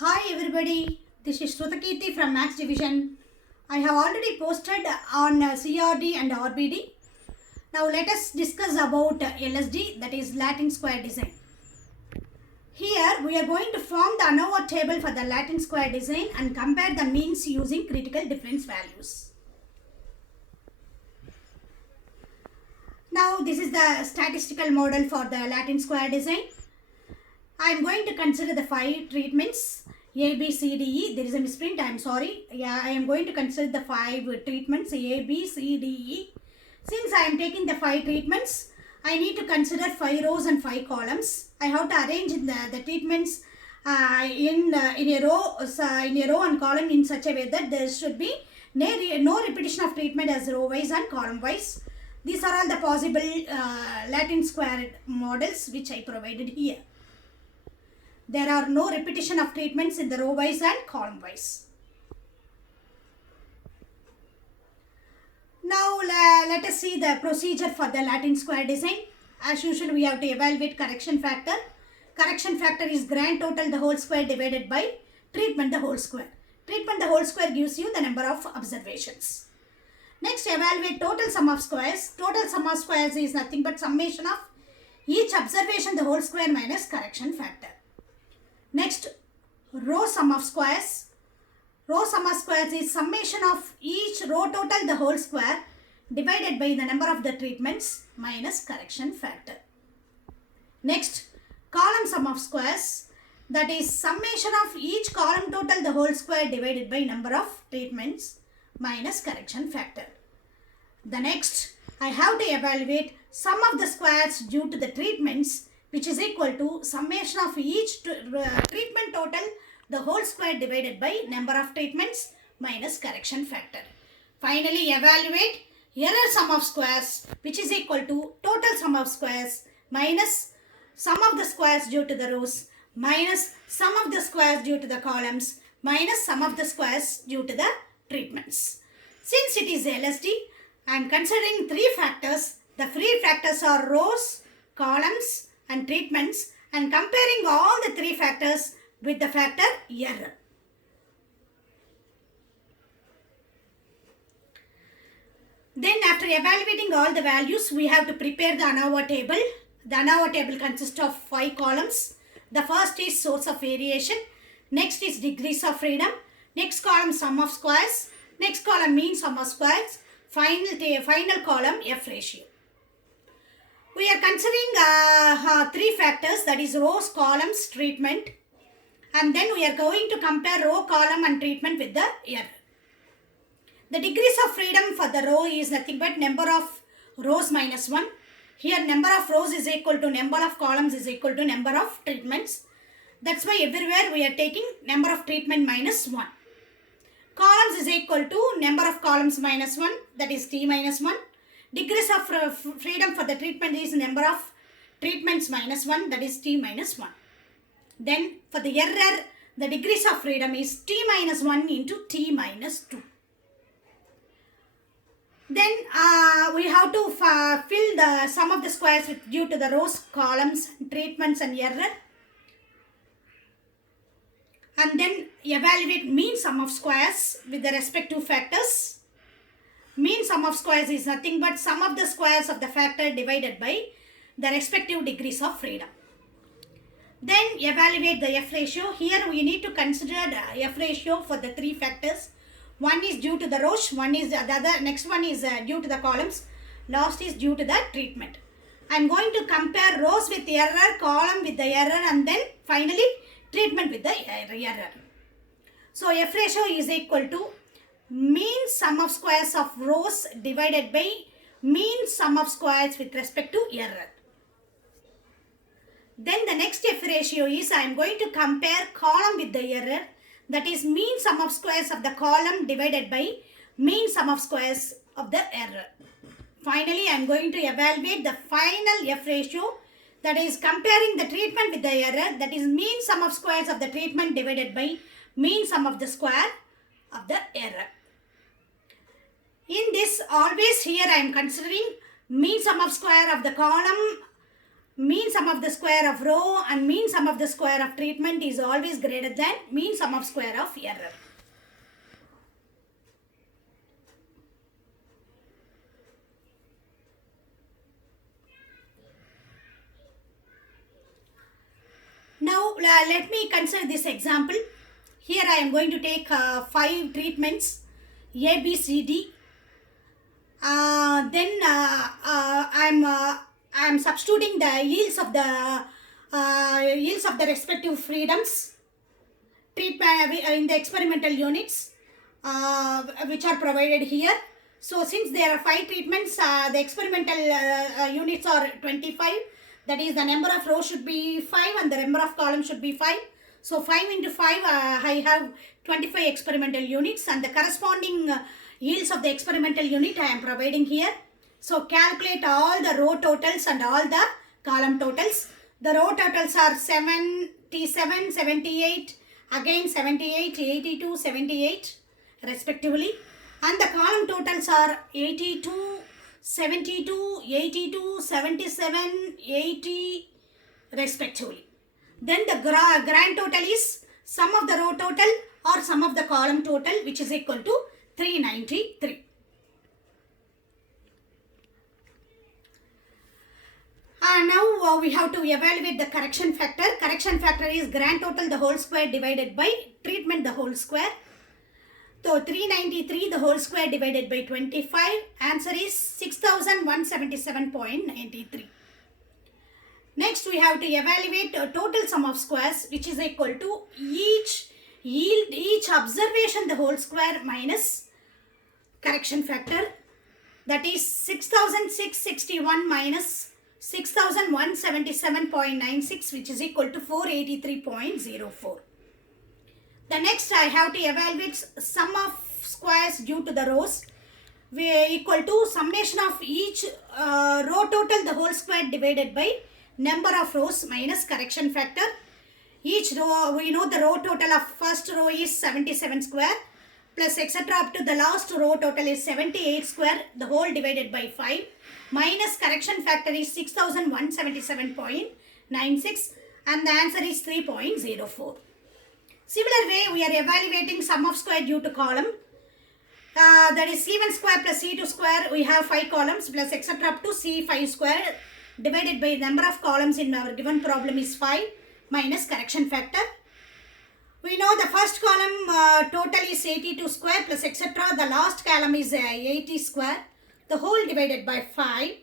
Hi everybody, this is Sruthakeerthi from Max Division. I have already posted on CRD and RBD. Now let us discuss about LSD, that is Latin square design. Here we are going to form the ANOVA table for the Latin square design and compare the means using critical difference values. Now this is the statistical model for the Latin square design. I am going to consider the 5 treatments A, B, C, D, E. There is a misprint, I am sorry. Yeah, I am going to consider the 5 treatments A, B, C, D, E. Since I am taking the 5 treatments, I need to consider 5 rows and 5 columns. I have to arrange the treatments in a row and column in such a way that there should be no repetition of treatment as row wise and column wise. These are all the possible Latin square models which I provided here. There are no repetition of treatments in the row wise and column wise. Now let us see the procedure for the Latin square design. As usual, we have to evaluate correction factor. Correction factor is grand total the whole square divided by treatment the whole square. Treatment the whole square gives you the number of observations. Next, evaluate total sum of squares. Total sum of squares is nothing but summation of each observation the whole square minus correction factor. Next, row sum of squares. Row sum of squares is summation of each row total the whole square divided by the number of the treatments minus correction factor. Next, column sum of squares, that is summation of each column total the whole square divided by number of treatments minus correction factor. The next, I have to evaluate sum of the squares due to the treatments, which is equal to summation of each treatment total the whole square divided by number of treatments minus correction factor. Finally, evaluate error sum of squares, which is equal to total sum of squares minus sum of the squares due to the rows minus sum of the squares due to the columns minus sum of the squares due to the treatments. Since it is LSD, I am considering 3 factors. The 3 factors are rows, columns and treatments, and comparing all the 3 factors with the factor error. Then after evaluating all the values, we have to prepare the ANOVA table. The ANOVA table consists of 5 columns. The first is source of variation. Next is degrees of freedom. Next column sum of squares. Next column mean sum of squares. Final column F ratio. We are considering 3 factors, that is rows, columns, treatment, and then we are going to compare row, column and treatment with the error. The degrees of freedom for the row is nothing but number of rows minus 1. Here number of rows is equal to number of columns is equal to number of treatments. That's why everywhere we are taking number of treatment minus 1. Columns is equal to number of columns minus 1, that is T minus 1. Degrees of freedom for the treatment is number of treatments minus 1, that is T minus 1. Then for the error, the degrees of freedom is T minus 1 into T minus 2. Then we have to fill the sum of the squares due to the rows, columns, treatments and error. And then evaluate mean sum of squares with the respective factors. Mean sum of squares is nothing but sum of the squares of the factor divided by the respective degrees of freedom. Then evaluate the F ratio. Here we need to consider the F ratio for the 3 factors. One is due to the rows, one is the other, next one is due to the columns, last is due to the treatment. I am going to compare rows with the error, column with the error, and then finally treatment with the error. So F ratio is equal to mean sum of squares of rows divided by mean sum of squares with respect to error. Then the next F ratio is I am going to compare column with the error, that is mean sum of squares of the column divided by mean sum of squares of the error. Finally, I am going to evaluate the final F ratio, that is comparing the treatment with the error, that is mean sum of squares of the treatment divided by mean sum of the square of the error. In this, always here I am considering mean sum of square of the column mean sum of the square of row and mean sum of the square of treatment is always greater than mean sum of square of error. Now let me consider this example. Here I am going to take 5 treatments A, B, C, D. Then I am substituting the yields of the respective freedoms treatment in the experimental units which are provided here. So since there are 5 treatments, the experimental units are 25. That is, the number of rows should be 5 and the number of columns should be 5. So 5 into 5, I have 25 experimental units, and the corresponding yields of the experimental unit I am providing here. So calculate all the row totals and all the column totals. The row totals are 77, 78, again 78, 82, 78 respectively. And the column totals are 82, 72, 82, 77, 80 respectively. Then the grand total is sum of the row total or sum of the column total, which is equal to 393. Now we have to evaluate the correction factor. Correction factor is grand total the whole square divided by treatment the whole square. So 393 the whole square divided by 25. Answer is 6177.93. Next we have to evaluate total sum of squares, which is equal to each observation the whole square minus correction factor. That is 6661 minus 6177.96, which is equal to 483.04. The next I have to evaluate sum of squares due to the rows. We are equal to summation of each row total the whole square divided by number of rows minus correction factor. Each row, we know the row total of first row is 77 square plus etc. up to the last row total is 78 square, the whole divided by 5 minus correction factor is 6177.96, and the answer is 3.04. Similar way, we are evaluating sum of square due to column. That is C1 square plus C2 square. We have 5 columns plus etc. up to C5 square divided by number of columns in our given problem is 5 minus correction factor. We know the first column total is 82 square plus etc. The last column is 80 square. The whole divided by 5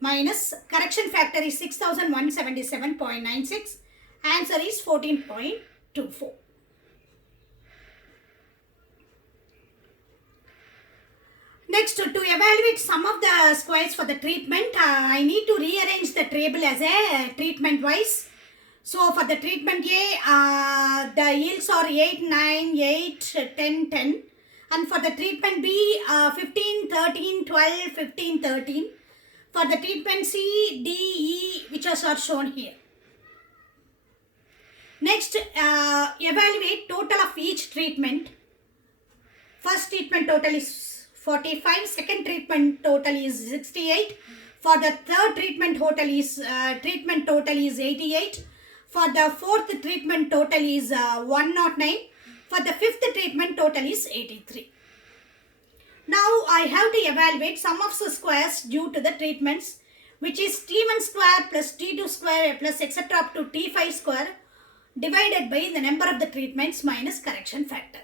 minus correction factor is 6177.96. Answer is 14.24. Next, to evaluate sum of the squares for the treatment, I need to rearrange the table as a treatment wise. So for the treatment A, the yields are 8, 9, 8, 10, 10. And for the treatment B, 15, 13, 12, 15, 13. For the treatment C, D, E, which are shown here. Next, evaluate total of each treatment. First treatment total is 45, second treatment total is 68. For the third treatment total is 88. For the fourth treatment total is 109. For the fifth treatment total is 83. Now I have to evaluate sum of the squares due to the treatments, which is T1 square plus T2 square plus etc. up to T5 square divided by the number of the treatments minus correction factor.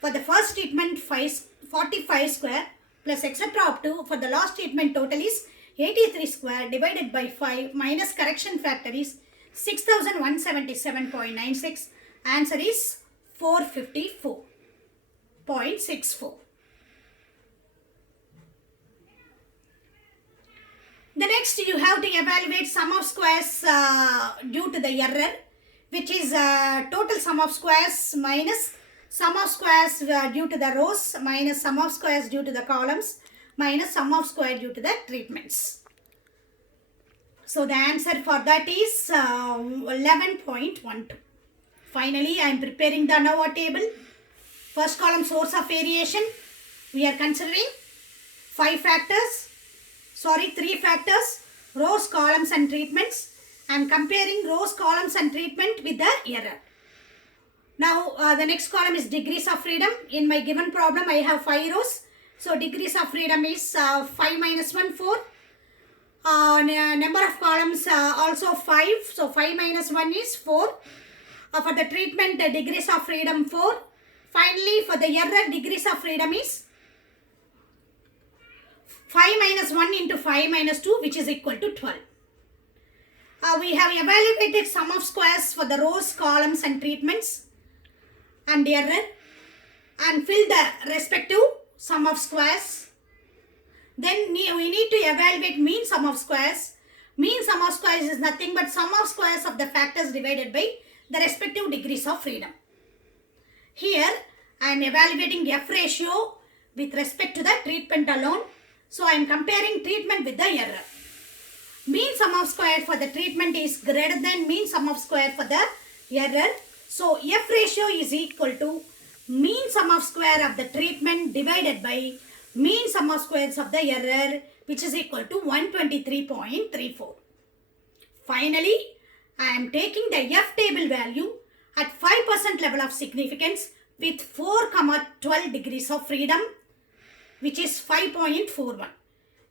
For the first treatment 45 square plus etc. up to, for the last treatment total is 83 square divided by 5 minus correction factor is 6177.96. Answer is 454.64. The next you have to evaluate sum of squares due to the error, which is total sum of squares minus sum of squares due to the rows minus sum of squares due to the columns minus sum of square due to the treatments. So the answer for that is 11.12. Finally, I am preparing the ANOVA table. First column source of variation. We are considering 3 factors. rows, columns and treatments. I am comparing rows, columns and treatment with the error. Now the next column is degrees of freedom. In my given problem I have 5 rows. So degrees of freedom is 5 minus 1, 4. Number of columns also 5. So 5 minus 1 is 4. For the treatment degrees of freedom 4. Finally for the error degrees of freedom is 5 minus 1 into 5 minus 2, which is equal to 12. We have evaluated sum of squares for the rows, columns and treatments and error, and fill the respective sum of squares. Then we need to evaluate mean sum of squares. Mean sum of squares is nothing but sum of squares of the factors divided by the respective degrees of freedom. Here I am evaluating F ratio with respect to the treatment alone. So I am comparing treatment with the error. Mean sum of square for the treatment is greater than mean sum of square for the error. So F ratio is equal to mean sum of square of the treatment divided by mean sum of squares of the error, which is equal to 123.34. Finally, I am taking the F table value at 5% level of significance with 4,12 degrees of freedom, which is 5.41.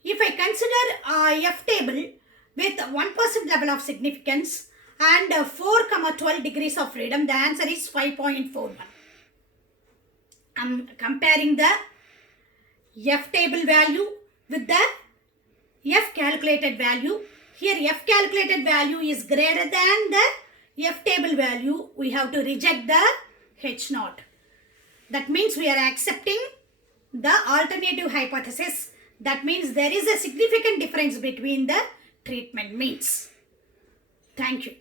If I consider F table with 1% level of significance and 4,12 degrees of freedom, the answer is 5.41. I am comparing the F table value with the F calculated value. Here F calculated value is greater than the F table value. We have to reject the H naught. That means we are accepting the alternative hypothesis. That means there is a significant difference between the treatment means. Thank you.